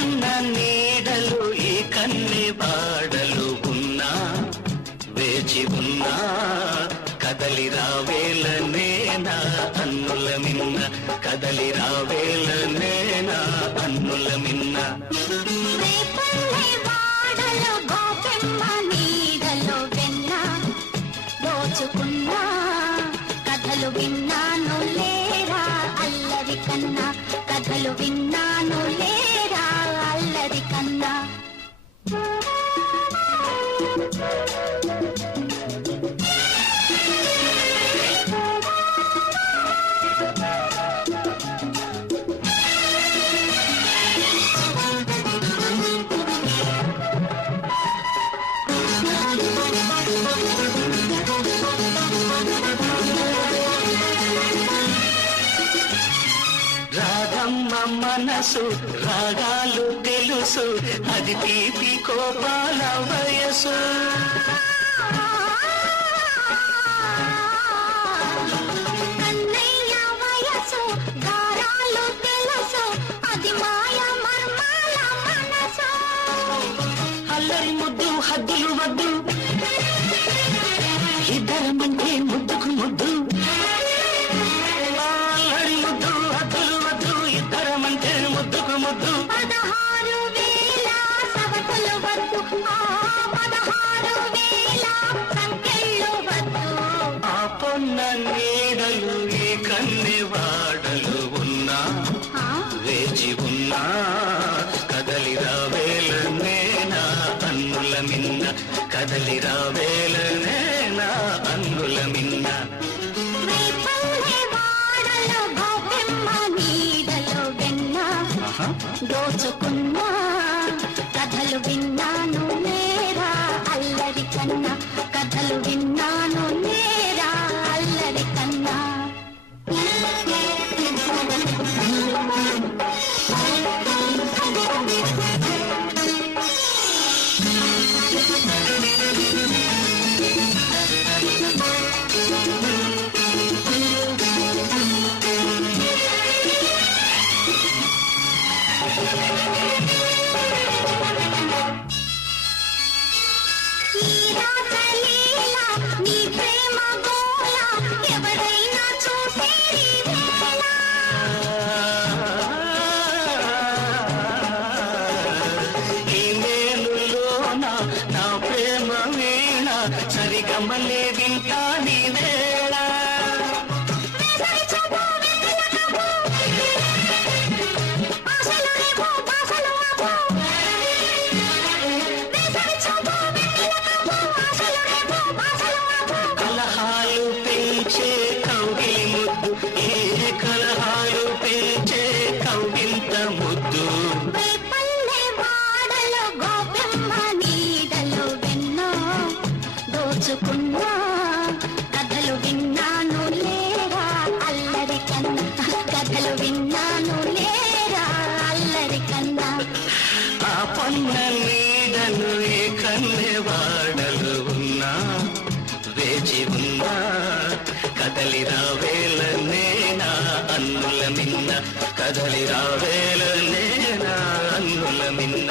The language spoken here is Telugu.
పొన్న నీడలు ఈ కన్నె బాడలు ఉన్నా వేచి ఉన్నా కదలి రావేలనేనా అన్నుల మిన్న కదలి రావేలనేనా అన్నుల మిన్న కథలు విన్నాను లేరా అల్లరి కన్నా కథలు విన్నాను లేరా అల్లరి కన్నా రాగమ్మ మనసు రాగాలు తెలుసు అది తీపి కోపాల వయసు కన్నయ్య వయసు గారాలు తెలుసు అది మాయ మర్మాల మనసు అల్లరి ముద్దు హద్దులు వద్దు ఇద్దరమంటే ముద్దుకు ముద్దు అల్లరి ముద్దు హద్దులు వద్దు ఇద్దరమంటే ముద్దుకు ముద్దు 16,000 సవకులు వద్దు 16,000 సంఖ్యలు వద్దు ఆ పొన్న నీడలు ఈ కన్నె వాడలు ఉన్నా వేచి ఉన్నా కదలి రావేలనేనా అన్నుల మిన్న కదలి రావేలనేనా అన్నుల మిన్న దోచుకున్నా కథలు విన్నాను నేరా అల్లరి కన్నా కథలు విన్నాను నేరా అల్లరి కన్నా నీ ప్రేమ గోల ఎవరైనా చూసేది ఈ మేలులోన నా ప్రేమ వీణ సరిగమలే వింటా నీ వేళ కలహాలు పెంచే కౌగిలి ముద్దు ఏ కలహాలు పెంచే కౌగిలింత ముద్దు పల్లె వాడలో గోపెమ్మ నీడలో వెన్నో దోచుకున్నా కథలు విన్నాను లేరా అల్లరి కన్నా కథలు విన్నాను లేరా అల్లరి కన్నా ఆ పొన్న నీడలు ఏ కన్నె వాడలు ఉన్నా వేచి ఉన్నా కదలి రావేలనేనా అన్నుల మిన్న కదలి రావేలనేనా అన్నుల మిన్న